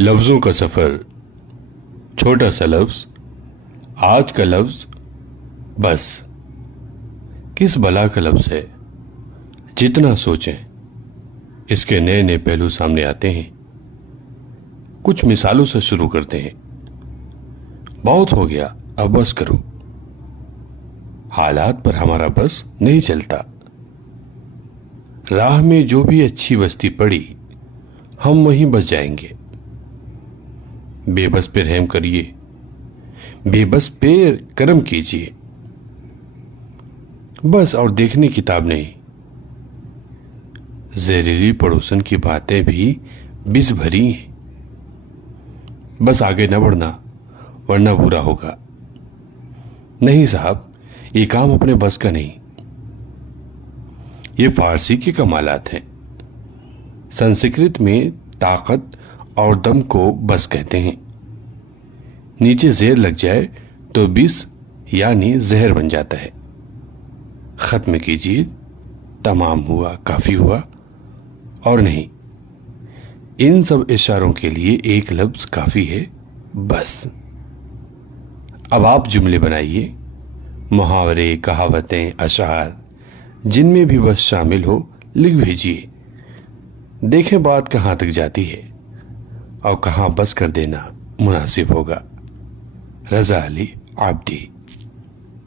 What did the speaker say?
लफ्ज़ों का सफ़र, छोटा सा लफ्ज़, आज का लफ्ज़ बस। किस बला का लफ्ज़ है, जितना सोचें इसके नए नए पहलू सामने आते हैं। कुछ मिसालों से शुरू करते हैं। बहुत हो गया, अब बस करो। हालात पर हमारा बस नहीं चलता। राह में जो भी अच्छी बस्ती पड़ी, हम वहीं बस जाएंगे। बेबस पे रहम करिए, बेबस पे करम कीजिए। बस और देखने किताब नहीं, जहरीली पड़ोसन की बातें भी बिस भरी हैं। बस आगे न बढ़ना, वरना बुरा होगा। नहीं साहब, ये काम अपने बस का नहीं। ये फारसी के कमालात हैं। संस्कृत में ताकत और दम को बस कहते हैं। नीचे जेर लग जाए तो बिस यानी जहर बन जाता है। खत्म कीजिए, तमाम हुआ, काफी हुआ। और नहीं, इन सब इशारों के लिए एक लफ्ज काफी है, बस। अब आप जुमले बनाइए, मुहावरे, कहावतें, अशार, जिनमें भी बस शामिल हो लिख भेजिए। देखें बात कहां तक जाती है और कहां बस कर देना मुनासिब होगा। रजा अली आब्दी।